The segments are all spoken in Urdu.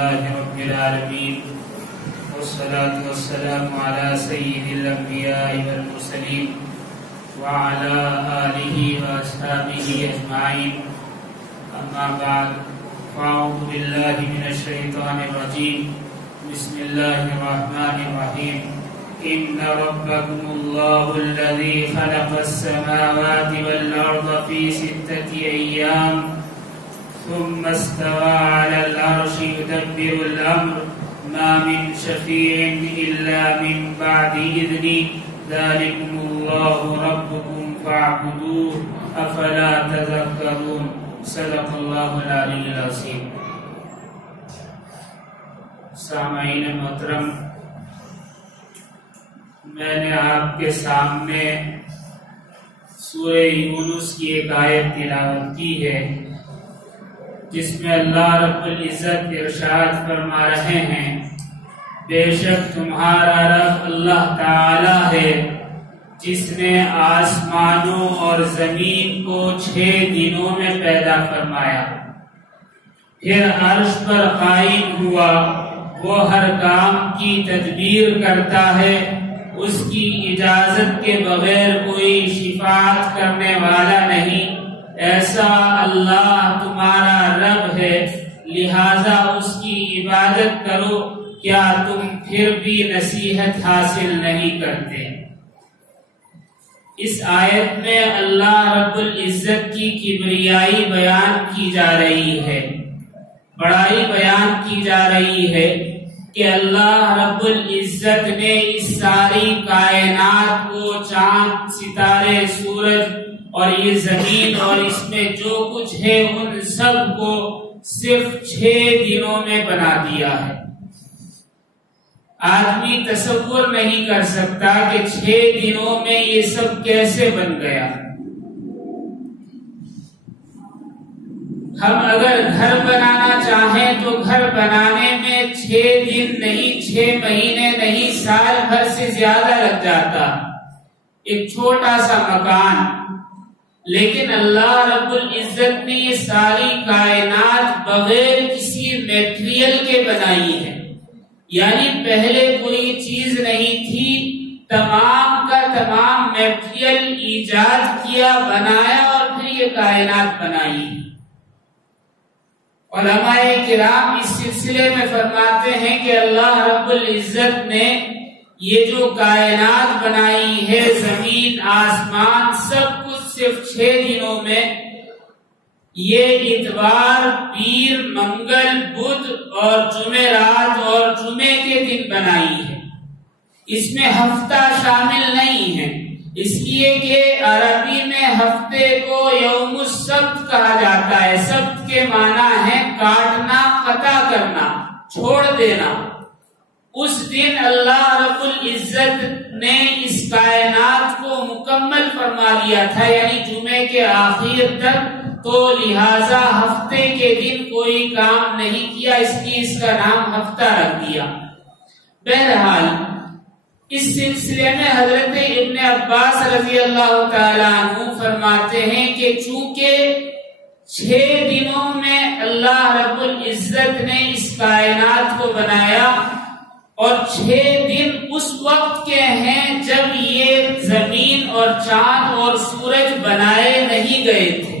لله رب العالمين والصلاة والسلام على سيد الأنبياء والمرسلين وعلى آله وأصحابه أجمعين أما بعد فأعوذ بالله من الشيطان الرجيم بسم الله الرحمن الرحيم إن ربكم الله الذي خلق السماوات والأرض في 6 أيام ثم استوى على العرش يدبر الأمر ما من شفيع إلا من بعد إذنه ذلكم الله ربكم فاعبدوه أفلا تذكرون صدق الله العلي العظيم. سامعین محترم، میں نے آپ کے سامنے سورہ یونس کی ایک آیت تلاوت کی ہے جس میں اللہ رب العزت ارشاد فرما رہے ہیں بے شک تمہارا رب اللہ تعالی ہے جس نے آسمانوں اور زمین کو 6 دنوں میں پیدا فرمایا، پھر عرش پر قائم ہوا، وہ ہر کام کی تدبیر کرتا ہے، اس کی اجازت کے بغیر کوئی شفاعت کرنے والا نہیں، ایسا اللہ تمہارا رب ہے، لہذا اس کی عبادت کرو، کیا تم پھر بھی نصیحت حاصل نہیں کرتے؟ اس آیت میں اللہ رب العزت کی کبریائی بیان کی جا رہی ہے، بڑائی بیان کی جا رہی ہے کہ اللہ رب العزت نے اس ساری کائنات کو، چاند، ستارے، سورج اور یہ زمین اور اس میں جو کچھ ہے ان سب کو صرف 6 دنوں میں بنا دیا ہے۔ آدمی تصور نہیں کر سکتا کہ 6 دنوں میں یہ سب کیسے بن گیا۔ ہم اگر گھر بنانا چاہیں تو گھر بنانے میں 6 دن نہیں، 6 مہینے نہیں، سال بھر سے زیادہ لگ جاتا، ایک چھوٹا سا مکان۔ لیکن اللہ رب العزت نے یہ ساری کائنات بغیر کسی میٹیریل کے بنائی ہے، یعنی پہلے کوئی چیز نہیں تھی، تمام کا تمام میٹیریل ایجاد کیا، بنایا اور پھر یہ کائنات بنائی۔ علماء کرام اس سلسلے میں فرماتے ہیں کہ اللہ رب العزت نے یہ جو کائنات بنائی ہے، زمین، آسمان، سب کچھ صرف 6 دنوں میں، یہ اتوار، پیر، منگل، بدھ اور جمعرات اور جمعے کے دن بنائی ہے۔ اس میں ہفتہ شامل نہیں ہے، اس لیے کہ عربی میں ہفتے کو یوم السبت کہا جاتا ہے۔ سبت کے معنی ہے کاٹنا، قطع کرنا، چھوڑ دینا۔ اس دن اللہ رب العزت نے اس کائنات کو مکمل فرما لیا تھا، یعنی جمعے کے آخر تک، تو لہذا ہفتے کے دن کوئی کام نہیں کیا، اس لیے اس کا نام ہفتہ رکھ دیا۔ بہرحال اس سلسلے میں حضرت ابن عباس رضی اللہ تعالیٰ عنہ فرماتے ہیں کہ چونکہ 6 دنوں میں اللہ رب العزت نے اس کائنات کو بنایا اور 6 دن اس وقت کے ہیں جب یہ زمین اور چاند اور سورج بنائے نہیں گئے تھے،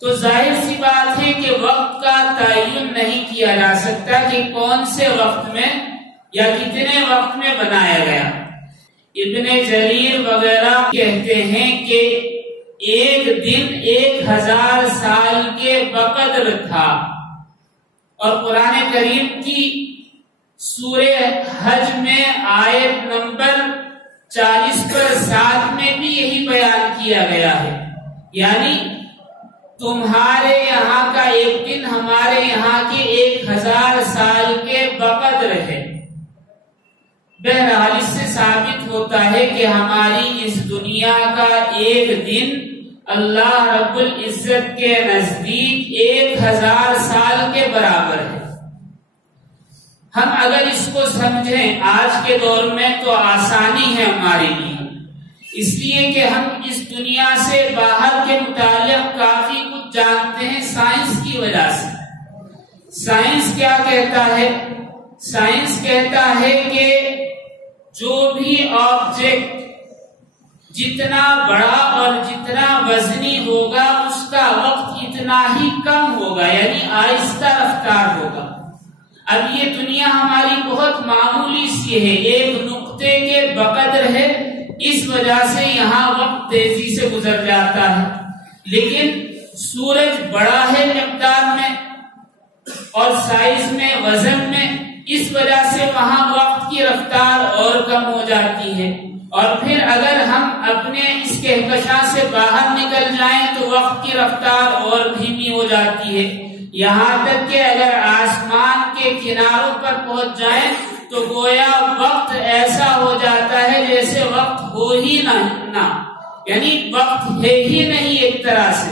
تو ظاہر سی بات ہے کہ وقت کا تعین نہیں کیا جا سکتا کہ کون سے وقت میں یا کتنے وقت میں بنایا گیا۔ ابن جریر وغیرہ کہتے ہیں کہ ایک دن 1000 سال کے بقدر تھا، اور قرآن کریم کی سورہ حج میں آیت نمبر 40/7 میں بھی یہی بیان کیا گیا ہے، یعنی تمہارے یہاں کا ایک دن ہمارے یہاں کے 1000 سال کے بقدر ہے۔ بہرحال اس سے ثابت ہوتا ہے کہ ہماری اس دنیا کا ایک دن اللہ رب العزت کے نزدیک 1000 سال کے برابر ہے۔ ہم اگر اس کو سمجھیں آج کے دور میں تو آسانی ہے ہمارے لیے، اس لیے کہ ہم اس دنیا سے باہر کے متعلق کافی کچھ جانتے ہیں سائنس کی وجہ سے۔ سائنس کیا کہتا ہے؟ سائنس کہتا ہے کہ جو بھی آبجیکٹ جتنا بڑا اور جتنا وزنی ہوگا اس کا وقت اتنا ہی کم ہوگا، یعنی آہستہ رفتار ہوگا۔ اب یہ دنیا ہماری بہت معمولی سی ہے، ایک نقطے کے بقدر ہے، اس وجہ سے یہاں وقت تیزی سے گزر جاتا ہے، لیکن سورج بڑا ہے مقدار میں اور سائز میں، وزن میں، اس وجہ سے وہاں وقت کی رفتار اور کم ہو جاتی ہے۔ اور پھر اگر ہم اپنے اس کہکشاں سے باہر نکل جائیں تو وقت کی رفتار اور دھیمی ہو جاتی ہے، یہاں تک کہ اگر آسمان کے کناروں پر پہنچ جائیں تو گویا وقت ایسا ہو جاتا ہے جیسے وقت ہو ہی نہ، یعنی وقت ہے ہی نہیں، ایک طرح سے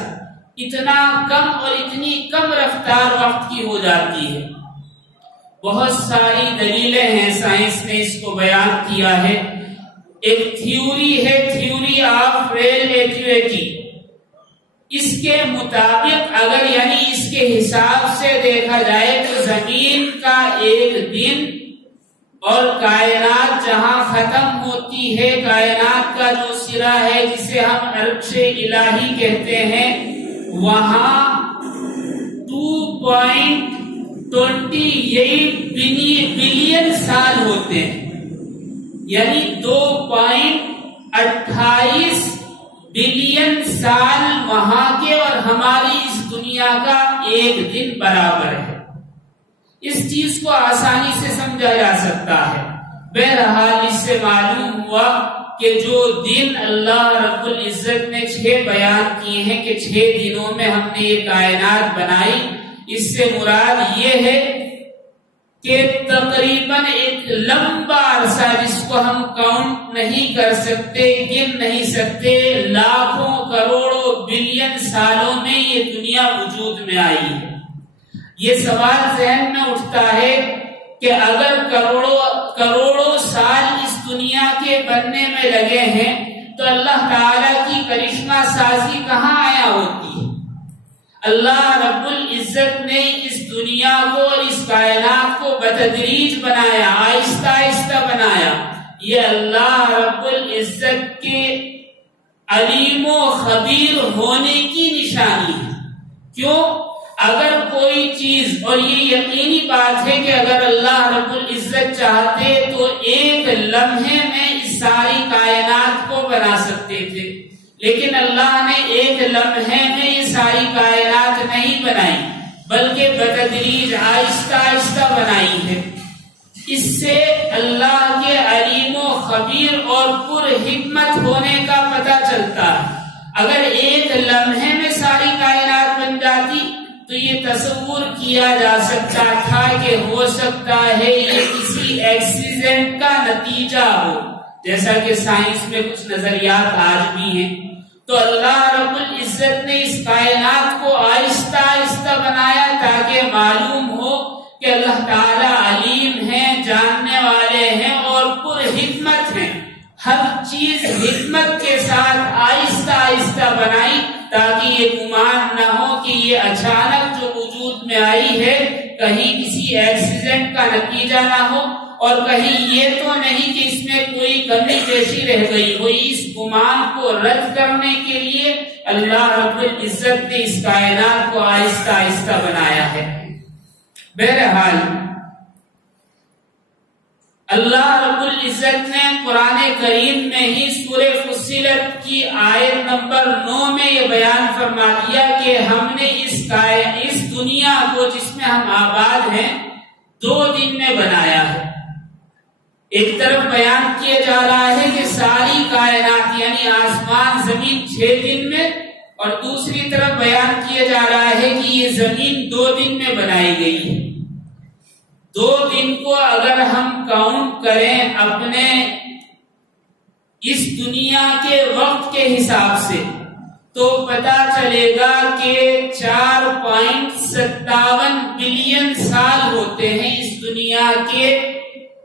اتنا کم اور اتنی کم رفتار وقت کی ہو جاتی ہے۔ بہت ساری دلیلیں ہیں، سائنس نے اس کو بیان کیا ہے۔ ایک تھیوری ہے، تھیوری آف ریلیٹیوٹی، اس کے مطابق اگر یعنی اس کے حساب سے دیکھا جائے تو زمین کا ایک دن اور کائنات جہاں ختم ہوتی ہے، کائنات کا جو سرا ہے جسے ہم عرش الہی کہتے ہیں، وہاں 2.28 بلین سال ہوتے ہیں، یعنی 2.28 بلین سال وہاں کے اور ہماری اس دنیا کا ایک دن برابر ہے۔ اس چیز کو آسانی سے سمجھا جا سکتا ہے۔ بہرحال اس سے معلوم ہوا کہ جو دن اللہ رب العزت نے 6 بیان کیے ہیں کہ 6 دنوں میں ہم نے یہ کائنات بنائی، اس سے مراد یہ ہے کہ تقریباً ایک لمبا عرصہ جس کو ہم کاؤنٹ نہیں کر سکتے، گن نہیں سکتے، لاکھوں کروڑوں بلین سالوں میں یہ دنیا وجود میں آئی ہے۔ یہ سوال ذہن میں اٹھتا ہے کہ اگر کروڑوں سال اس دنیا کے بننے میں لگے ہیں تو اللہ تعالی کی کرشمہ سازی کہاں آیا ہوتی ہے؟ اللہ رب العزت نے اس دنیا کو اور اس کائنات کو بتدریج بنایا، آہستہ آہستہ بنایا۔ یہ اللہ رب العزت کے علیم و خبیر ہونے کی نشانی ہے۔ کیوں؟ اگر کوئی چیز، اور یہ یقینی بات ہے کہ اگر اللہ رب العزت چاہتے تو ایک لمحے میں اس ساری کائنات کو بنا سکتے تھے، لیکن اللہ نے ایک لمحے میں یہ ساری کائنات نہیں بنائی بلکہ بتدریج آہستہ آہستہ بنائی ہے۔ اس سے اللہ کے علیم و خبیر اور پر حکمت ہونے کا پتہ چلتا ہے۔ اگر ایک لمحے میں ساری کائنات بن جاتی تو یہ تصور کیا جا سکتا تھا کہ ہو سکتا ہے یہ کسی ایکسیڈنٹ کا نتیجہ ہو، جیسا کہ سائنس میں کچھ نظریات آج بھی ہیں۔ تو اللہ رب العزت نے اس کائنات کو آہستہ آہستہ بنایا تاکہ معلوم ہو کہ اللہ تعالی علیم ہیں، جاننے والے ہیں اور پر حکمت ہیں۔ ہر چیز حکمت کے ساتھ آہستہ آہستہ بنائی تاکہ یہ گمان نہ ہو کہ یہ اچانک جو وجود میں آئی ہے کہیں کسی ایکسیڈنٹ کا نتیجہ نہ ہو، اور کہیں یہ تو نہیں کہ اس میں کوئی کمی بیشی رہ گئی ہو۔ اس گمان کو رد کرنے کے لیے اللہ رب العزت نے اس کائنات کو آہستہ آہستہ بنایا ہے۔ بہرحال اللہ رب العزت نے قرآن کریم میں ہی سورہ فصلت کی آیت نمبر 9 میں یہ بیان فرما دیا کہ ہم نے اس دنیا کو جس میں ہم آباد ہیں 2 دن میں بنایا ہے۔ ایک طرف بیان کیا جا رہا ہے کہ ساری کائنات یعنی آسمان زمین 6 دن میں، اور دوسری طرف بیان کیا جا رہا ہے کہ یہ زمین 2 دن میں بنائی گئی ہے۔ 2 دن کو اگر ہم کاؤنٹ کریں اپنے اس دنیا کے وقت کے حساب سے تو پتا چلے گا کہ 4.57 بلین سال ہوتے ہیں اس دنیا کے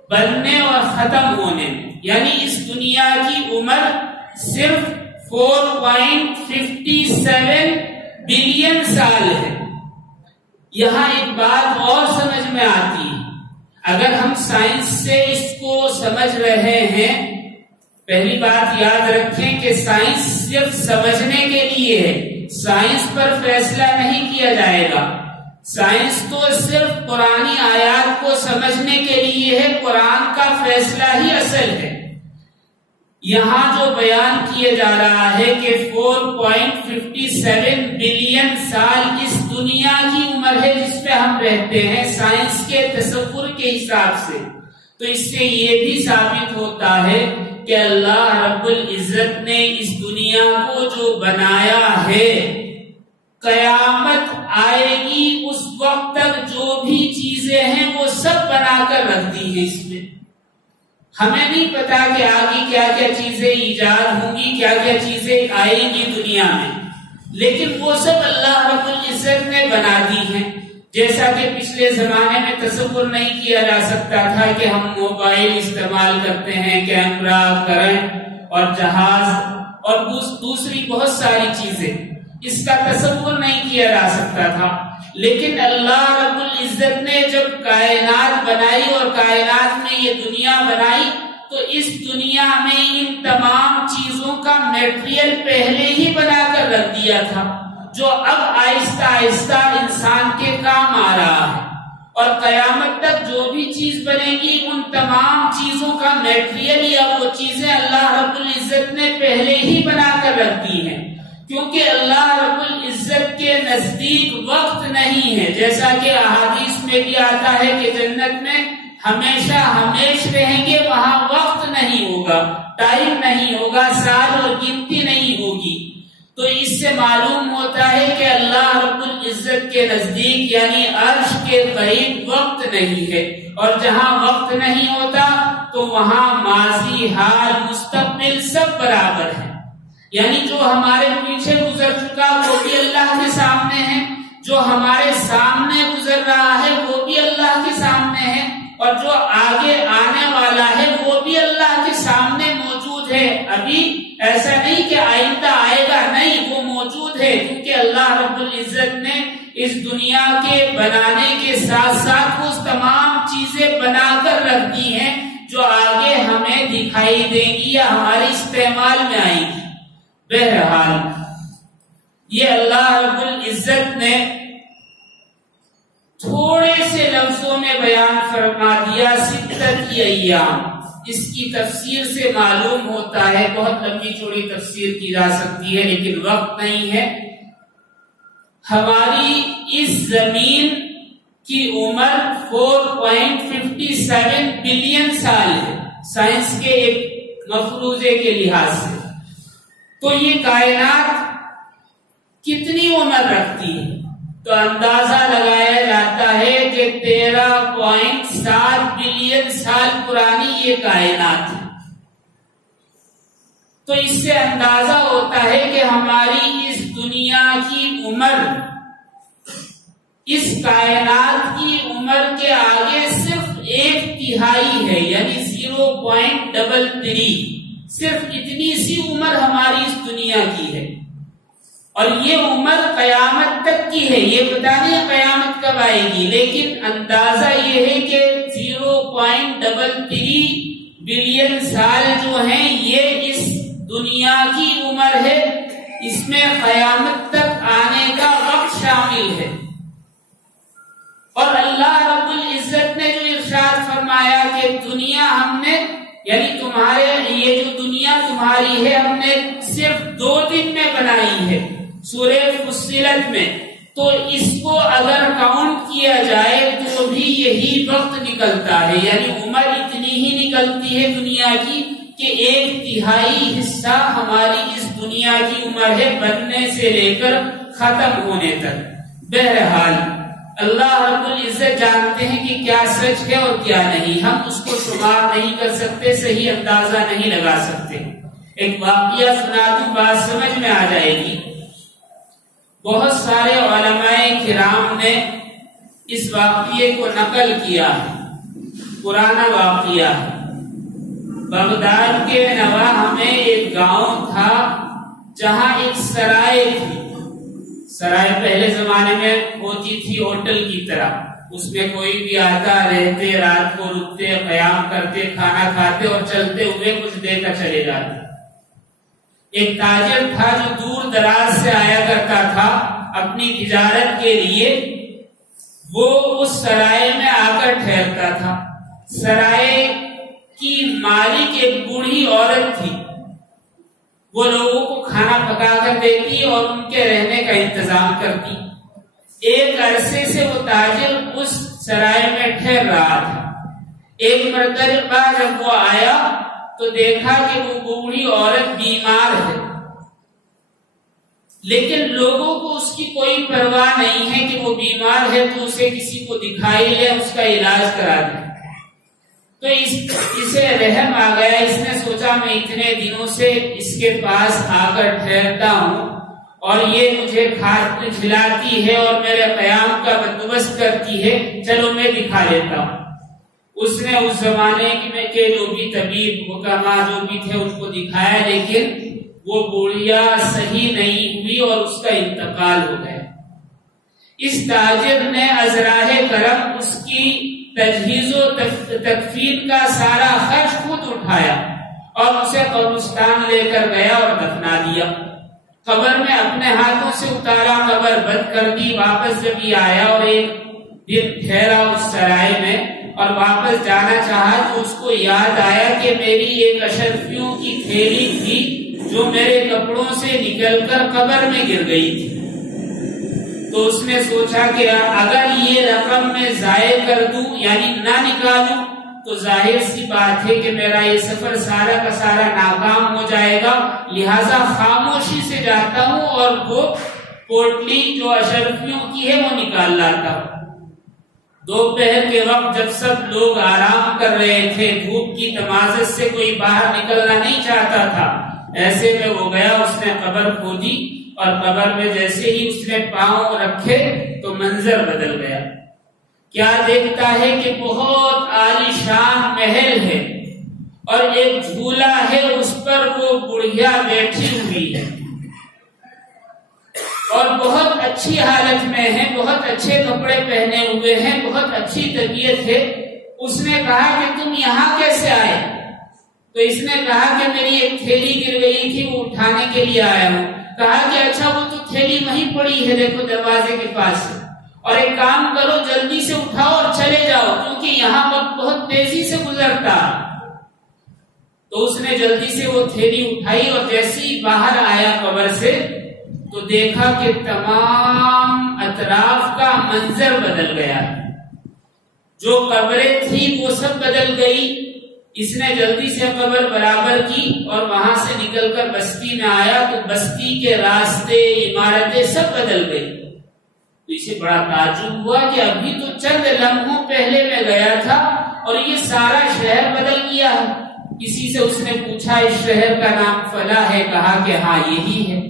بننے اور ختم ہونے میں، یعنی اس دنیا کی عمر صرف 4.57 بلین سال ہے۔ یہاں ایک بات اور سمجھ میں آتی ہے، اگر ہم سائنس سے اس کو سمجھ رہے ہیں، پہلی بات یاد رکھیں کہ سائنس صرف سمجھنے کے لیے ہے، سائنس پر فیصلہ نہیں کیا جائے گا۔ سائنس تو صرف قرآنی آیات کو سمجھنے کے لیے ہے، قرآن کا فیصلہ ہی اصل ہے۔ یہاں جو بیان کیا جا رہا ہے کہ 4.57 بلین سال اس دنیا کی عمر ہے جس پہ ہم رہتے ہیں، سائنس کے تصور کے حساب سے، تو اس سے یہ بھی ثابت ہوتا ہے کہ اللہ رب العزت نے اس دنیا کو جو بنایا ہے، قیامت آئے گی اس وقت تک جو بھی چیزیں ہیں وہ سب بنا کر رکھ دی ہیں اس میں۔ ہمیں نہیں پتا کہ آگے کیا کیا چیزیں ایجاد ہوں گی، کیا کیا چیزیں آئیں گی دنیا میں، لیکن وہ سب اللہ رب العزت نے بنا دی ہیں۔ جیسا کہ پچھلے زمانے میں تصور نہیں کیا جا سکتا تھا کہ ہم موبائل استعمال کرتے ہیں، کیمرہ، کرنٹ اور جہاز اور دوسری بہت ساری چیزیں، اس کا تصور نہیں کیا جا سکتا تھا، لیکن اللہ رب العزت نے جب کائنات بنائی اور کائنات میں یہ دنیا بنائی تو اس دنیا میں ان تمام چیزوں کا میٹیریل پہلے ہی بنا کر رکھ دیا تھا، جو اب آہستہ آہستہ انسان کے کام آ رہا ہے، اور قیامت تک جو بھی چیز بنے گی ان تمام چیزوں کا میٹیریل یا وہ چیزیں اللہ رب العزت نے پہلے ہی بنا کر رکھ دی ہیں، کیونکہ اللہ رب العزت کے نزدیک وقت نہیں ہے، جیسا کہ احادیث میں بھی آتا ہے کہ جنت میں ہمیشہ ہمیش رہیں گے، وہاں وقت نہیں ہوگا، ٹائم نہیں ہوگا، سال اور گنتی نہیں ہوگی۔ تو اس سے معلوم ہوتا ہے کہ اللہ رب العزت کے نزدیک یعنی عرش کے قریب وقت نہیں ہے، اور جہاں وقت نہیں ہوتا تو وہاں ماضی، حال، مستقبل سب برابر ہے، یعنی جو ہمارے پیچھے گزر چکا وہ بھی اللہ کے سامنے ہے، جو ہمارے سامنے گزر رہا ہے وہ بھی اللہ کے سامنے ہے، اور جو آگے آنے والا ہے وہ بھی اللہ کے سامنے موجود ہے۔ ابھی ایسا نہیں کہ آئندہ آئے گا، نہیں، وہ موجود ہے، کیونکہ اللہ رب العزت نے اس دنیا کے بنانے کے ساتھ ساتھ وہ تمام چیزیں بنا کر رکھ دی ہیں جو آگے ہمیں دکھائی دیں گی یا ہمارے استعمال میں آئیں گی۔ بہرحال یہ اللہ رب العزت نے تھوڑے سے لفظوں میں بیان فرما دیا، ستت ایام۔ اس کی تفسیر سے معلوم ہوتا ہے، بہت لمبی چوڑی تفسیر کی جا سکتی ہے لیکن وقت نہیں ہے، ہماری اس زمین کی عمر 4.57 بلین سال ہے سائنس کے ایک مفروضے کے لحاظ سے، تو یہ کائنات کتنی عمر رکھتی ہے؟ تو اندازہ لگایا جاتا ہے کہ 13.7 بلین سال پرانی یہ کائنات ہے۔ تو اس سے اندازہ ہوتا ہے کہ ہماری اس دنیا کی عمر اس کائنات کی عمر کے آگے صرف 1/3 ہے، یعنی 0.33، صرف اتنی سی عمر ہماری اس دنیا کی ہے، اور یہ عمر قیامت تک کی ہے، یہ پتہ نہیں قیامت کب آئے گی، لیکن اندازہ یہ ہے کہ 0.33 بلین سال جو ہیں یہ اس دنیا کی عمر ہے، اس میں قیامت تک آنے کا وقت شامل ہے۔ اور اللہ رب العزت نے جو ارشاد فرمایا کہ دنیا ہم نے یعنی تمہارے یہ جو دنیا تمہاری ہے ہم نے صرف 2 دن میں بنائی ہے، سورہ فصلت میں، تو اس کو اگر کاؤنٹ کیا جائے تو بھی یہی وقت نکلتا ہے، یعنی عمر اتنی ہی نکلتی ہے دنیا کی کہ 1/3 حصہ ہماری اس دنیا کی عمر ہے، بننے سے لے کر ختم ہونے تک۔ بہرحال اللہ رب العزت جانتے ہیں کہ کیا سچ ہے اور کیا نہیں، ہم اس کو شمار نہیں کر سکتے، صحیح اندازہ نہیں لگا سکتے۔ ایک واقعہ سنا دوں، بات سمجھ میں آ جائے گی۔ بہت سارے علماء کرام نے اس واقعے کو نقل کیا ہے، پرانا واقعہ ہے۔ بغداد کے نواح میں ایک گاؤں تھا جہاں ایک سرائے تھی، سرائے پہلے زمانے میں ہوتی تھی ہوٹل کی طرح، اس میں کوئی بھی آتا، رہتے، رات کو رکتے، قیام کرتے، کھانا کھاتے اور چلتے ہوئے کچھ دے کر چلے جاتے۔ ایک تاجر تھا جو دور دراز سے آیا کرتا تھا اپنی تجارت کے لیے، وہ اس سرائے میں آ کر ٹھہرتا تھا۔ سرائے کی مالک ایک بوڑھی عورت تھی، وہ لوگوں کو کھانا پکا کر دیتی اور ان کے رہنے کا انتظام کرتی۔ ایک عرصے سے وہ تاجر اس سرائے میں ٹھہر رہا تھا۔ ایک مرتبہ جب وہ آیا تو دیکھا کہ وہ بوڑھی عورت بیمار ہے، لیکن لوگوں کو اس کی کوئی پرواہ نہیں ہے کہ وہ بیمار ہے تو اسے کسی کو دکھائی لے، اس کا علاج کرا دے۔ تو اسے رحم آ گیا، اس نے سوچا میں اتنے دنوں سے اس کے پاس آ کر ٹھہرتا ہوں اور یہ مجھے کھلاتی ہے اور میرے قیام کا بندوبست کرتی ہے، چلو میں دکھا لیتا ہوں۔ اس نے اس زمانے میں کے جو بھی طبیب حکما جو بھی تھے اس کو دکھایا، لیکن وہ بوڑھیا صحیح نہیں ہوئی اور اس کا انتقال ہو گیا۔ اس تاجر نے ازراہ کرم اس کی تجہیز و تکفین کا سارا خرچ خود اٹھایا اور اسے قبرستان لے کر گیا اور دفنا دیا۔ قبر میں اپنے ہاتھوں سے اتارا، قبر بند کر دی۔ واپس جب یہ آیا اور ایک دن ٹھہرا اس سرائے میں اور واپس جانا چاہا تو اس کو یاد آیا کہ میری ایک اشرفیوں کی تھیلی تھی جو میرے کپڑوں سے نکل کر قبر میں گر گئی تھی۔ تو اس نے سوچا کہ اگر یہ رقم میں ضائع کر دوں یعنی نہ نکالوں تو ظاہر سی بات ہے کہ میرا یہ سفر سارا کا سارا ناکام ہو جائے گا، لہذا خاموشی سے جاتا ہوں اور وہ پوٹلی جو اشرفیوں کی ہے وہ نکال لاتا ہوں۔ دوپہر کے وقت جب سب لوگ آرام کر رہے تھے، دھوپ کی تمازت سے کوئی باہر نکلنا نہیں چاہتا تھا، ایسے میں وہ گیا، اس نے قبر کھودی اور قبر میں جیسے ہی اس نے پاؤں رکھے تو منظر بدل گیا۔ کیا دیکھتا ہے کہ بہت عالی شان محل ہے اور ایک جھولا ہے، اس پر وہ بڑھیا بیٹھی ہوئی ہے اور بہت اچھی حالت میں ہے، بہت اچھے کپڑے پہنے ہوئے ہیں، بہت اچھی طبیعت ہے۔ اس نے کہا کہ تم یہاں کیسے آئے؟ تو اس نے کہا کہ میری ایک تھیلی گر گئی تھی، وہ اٹھانے کے لیے آیا ہوں۔ کہا کہ اچھا وہ تو تھیلی وہیں پڑی ہے، دیکھو دروازے کے پاس ہے، اور ایک کام کرو جلدی سے اٹھاؤ اور چلے جاؤ کیونکہ یہاں وقت بہت تیزی سے گزرتا۔ تو اس نے جلدی سے وہ تھیلی اٹھائی اور جیسے ہی باہر آیا قبر سے تو دیکھا کہ تمام اطراف کا منظر بدل گیا، جو قبریں تھی وہ سب بدل گئی۔ اس نے جلدی سے قبر برابر کی اور وہاں سے نکل کر بستی میں آیا تو بستی کے راستے، عمارتیں سب بدل گئی۔ تو اسے بڑا تعجب ہوا کہ ابھی تو چند لمحوں پہلے میں گیا تھا اور یہ سارا شہر بدل گیا ہے۔ کسی سے اس نے پوچھا اس شہر کا نام فلاں ہے؟ کہا کہ ہاں یہی ہے۔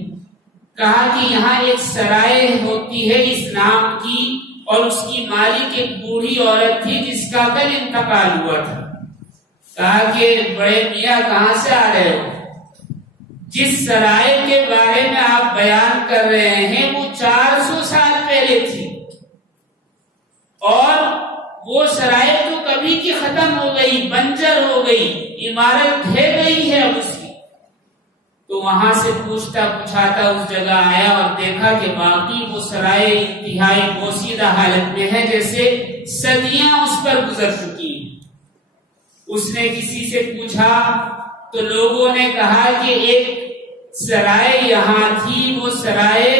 کہا کہ یہاں ایک سرائے ہوتی ہے اس نام کی اور اس کی مالک ایک بوڑھی عورت تھی جس کا کل انتقال ہوا تھا۔ کہا کہ بڑے میاں کہاں سے آ رہے ہو؟ جس سرائے کے بارے میں آپ بیان کر رہے ہیں وہ 400 سال پہلے تھی اور وہ سرائے تو کبھی کی ختم ہو گئی، بنجر ہو گئی، عمارت ڈھہ گئی ہے اب اس کی۔ تو وہاں سے پوچھتا پوچھاتا اس جگہ آیا اور دیکھا کہ باقی وہ سرائے انتہائی بوسیدہ حالت میں ہے، جیسے صدیاں اس پر گزر چکی ہیں۔ اس نے کسی سے پوچھا تو لوگوں نے کہا کہ ایک سرائے یہاں تھی، وہ سرائے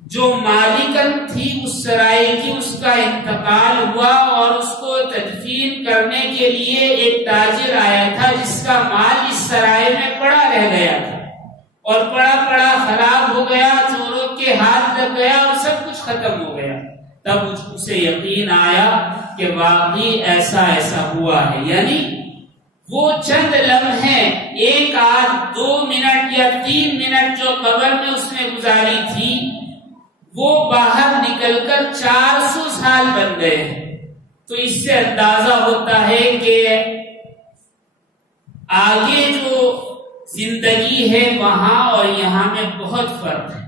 جو مالکن تھی اس سرائے کی، اس کا انتقال ہوا اور اس کو تدفین کرنے کے لیے ایک تاجر آیا تھا جس کا مال اس سرائے میں پڑا رہ گیا تھا اور پڑا پڑا خراب ہو گیا، چوروں کے ہاتھ لگ گیا اور سب کچھ ختم ہو گیا۔ تب اسے یقین آیا کہ واقعی ایسا ایسا ہوا ہے، یعنی وہ چند لمحے، 1 آدھ 2 منٹ یا 3 منٹ جو قبر میں اس نے گزاری تھی وہ باہر نکل کر 400 سال بن گئے ہیں۔ تو اس سے اندازہ ہوتا ہے کہ آگے جو زندگی ہے وہاں اور یہاں میں بہت فرق ہے۔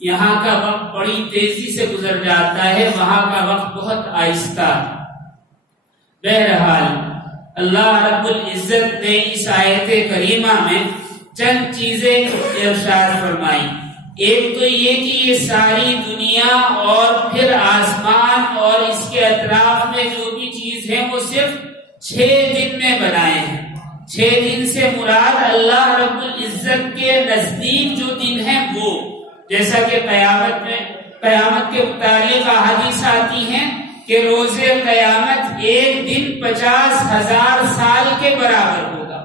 یہاں کا وقت بڑی تیزی سے گزر جاتا ہے، وہاں کا وقت بہت آہستہ ہے۔ بہرحال اللہ رب العزت نے اس آیت کریمہ میں چند چیزیں ارشاد فرمائی۔ ایک تو یہ کہ یہ ساری دنیا اور پھر آسمان اور اس کے اطراف میں جو بھی چیز ہے وہ صرف 6 دن میں بنائے ہیں۔ 6 دن سے مراد اللہ رب العزت کے نزدیک جو دن ہیں وہ، جیسا کہ قیامت کے متعلق احادیث آتی ہیں کہ روز قیامت ایک دن 50,000 سال کے برابر ہوگا۔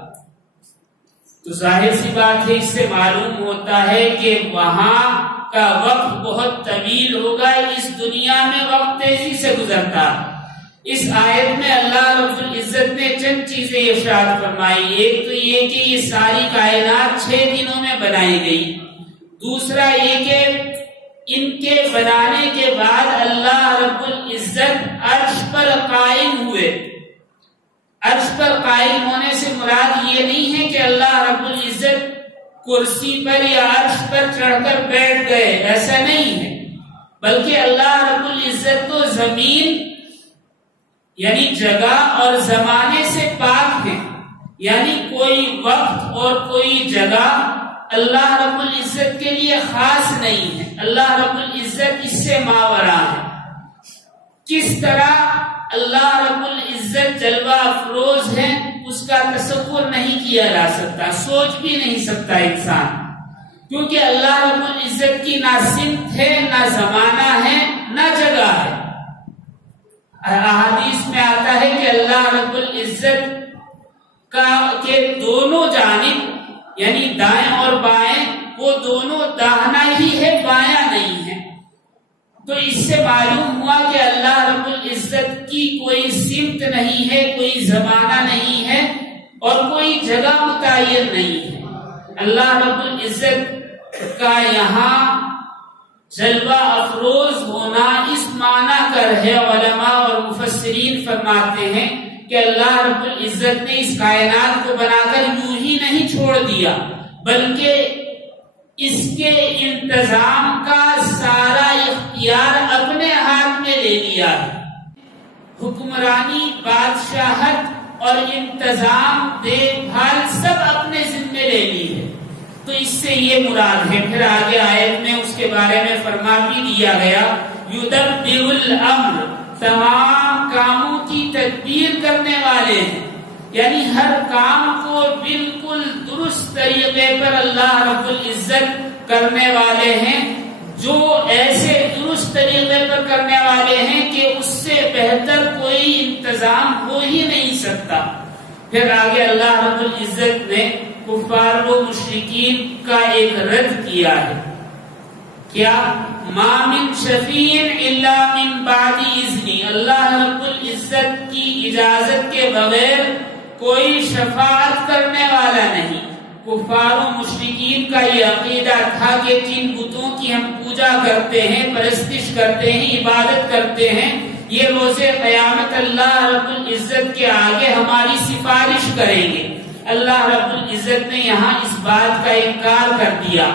تو ظاہر سی بات ہے، اس سے معلوم ہوتا ہے کہ وہاں کا وقت بہت طویل ہوگا، اس دنیا میں وقت تیزی سے گزرتا۔ اس آیت میں اللہ رب العزت نے چند چیزیں ارشاد فرمائی۔ ایک تو یہ کہ یہ ساری کائنات 6 دنوں میں بنائی گئی۔ دوسرا یہ کہ ان کے بنانے کے بعد اللہ رب العزت عرش پر قائم ہوئے۔ عرش پر قائم ہونے سے مراد یہ نہیں ہے کہ اللہ رب العزت کرسی پر یا عرش پر چڑھ کر بیٹھ گئے، ایسا نہیں ہے، بلکہ اللہ رب العزت تو زمین یعنی جگہ اور زمانے سے پاک ہے، یعنی کوئی وقت اور کوئی جگہ اللہ رب العزت کے لیے خاص نہیں ہے، اللہ رب العزت اس سے ماورا ہے۔ کس طرح اللہ رب العزت جلوہ افروز ہے اس کا تصور نہیں کیا جا سکتا، سوچ بھی نہیں سکتا انسان، کیونکہ اللہ رب العزت کی نہ سمت ہے، نہ زمانہ ہے، نہ جگہ ہے۔ احادیث میں آتا ہے کہ اللہ رب العزت کے دونوں جانب یعنی دائیں اور بائیں وہ دونوں داہنا ہی ہے، بایاں نہیں ہے۔ تو اس سے معلوم ہوا کہ اللہ رب العزت کی کوئی سمت نہیں ہے، کوئی زمانہ نہیں ہے اور کوئی جگہ متعین نہیں ہے۔ اللہ رب العزت کا یہاں جلوہ افروز ہونا اس معنی کر ہے، علماء اور مفسرین فرماتے ہیں کہ اللہ رب العزت نے اس کائنات کو بنا کر یوں ہی نہیں چھوڑ دیا، بلکہ اس کے انتظام کا سارا اختیار اپنے ہاتھ میں لے لیا ہے۔ حکمرانی، بادشاہت اور انتظام، دیکھ بھال سب اپنے ذمے لے لی ہے۔ تو اس سے یہ مراد ہے۔ پھر آگے آیت میں اس کے بارے میں فرما بھی دیا گیا، یدبر الامر، تمام کاموں کی تدبیر کرنے والے ہیں، یعنی ہر کام کو بالکل درست طریقے پر اللہ رب العزت کرنے والے ہیں، جو ایسے درست طریقے پر کرنے والے ہیں کہ اس سے بہتر کوئی انتظام ہو ہی نہیں سکتا۔ پھر آگے اللہ رب العزت نے کفار و مشرکین کا ایک رد کیا ہے، کیا؟ ما من شفیع الا من بعد اذنی، اللہ رب العزت کی اجازت کے بغیر کوئی شفاعت کرنے والا نہیں۔ کفار و مشرکین کا یہ عقیدہ تھا کہ جن بتوں کی ہم پوجا کرتے ہیں، پرستش کرتے ہیں، عبادت کرتے ہیں، یہ روز قیامت اللہ رب العزت کے آگے ہماری سفارش کریں گے۔ اللہ رب العزت نے یہاں اس بات کا انکار کر دیا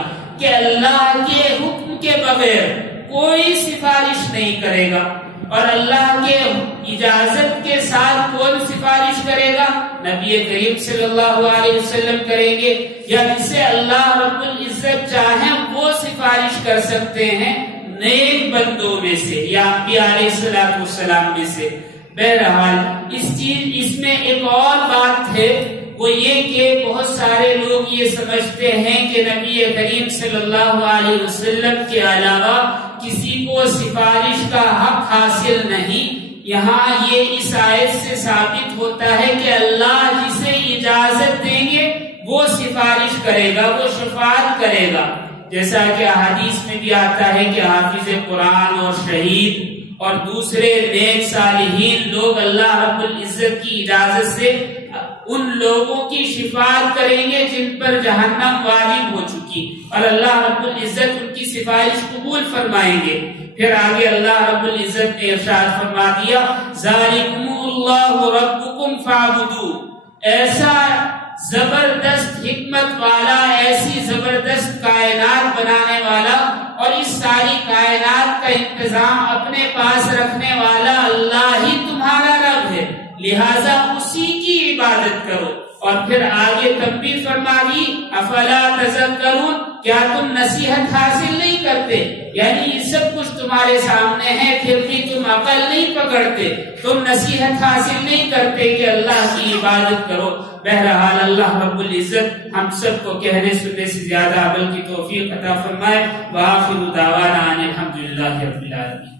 کہ اللہ کے حکم کے بغیر کوئی سفارش نہیں کرے گا، اور اللہ کے اجازت کے ساتھ کون سفارش کرے گا؟ نبی کریم صلی اللہ علیہ وسلم کریں گے، یا جسے اللہ رب العزت چاہیں وہ سفارش کر سکتے ہیں نیک بندوں میں سے یا انبیاء علیہ السلام میں سے۔ بہرحال اس میں ایک اور بات ہے، وہ یہ کہ بہت سارے لوگ یہ سمجھتے ہیں کہ نبی کریم صلی اللہ علیہ وسلم کے علاوہ کسی کو سفارش کا حق حاصل نہیں۔ یہاں یہ اس آیت سے ثابت ہوتا ہے کہ اللہ جسے اجازت دیں گے وہ سفارش کرے گا، وہ شفاعت کرے گا، جیسا کہ احادیث میں بھی آتا ہے کہ حافظ قرآن اور شہید اور دوسرے نیک صالحین لوگ اللہ رب العزت کی اجازت سے ان لوگوں کی شفاعت کریں گے جن پر جہنم واجب ہو چکی، اور اللہ رب العزت ان کی سفارش قبول فرمائیں گے۔ پھر آگے اللہ رب العزت نے ارشاد فرما دیا، ذالکم اللہ ربکم فاعبدوہ، ایسا زبردست حکمت والا، ایسی زبردست کائنات بنانے والا اور اس ساری کائنات کا انتظام اپنے پاس رکھنے والا اللہ ہی تمہارا رب ہے، لہذا اسی کی عبادت کرو۔ اور پھر آگے تنبیہ فرما دی افلا تذکرون، کیا تم نصیحت حاصل نہیں کرتے؟ یعنی یہ سب کچھ تمہارے سامنے ہے پھر بھی تم عقل نہیں پکڑتے، تم نصیحت حاصل نہیں کرتے کہ اللہ کی عبادت کرو۔ بہرحال اللہ رب العزت ہم سب کو کہنے سننے سے زیادہ عمل کی توفیق عطا فرمائے۔ وآخر دعوانا ان الحمد للہ رب العالمین۔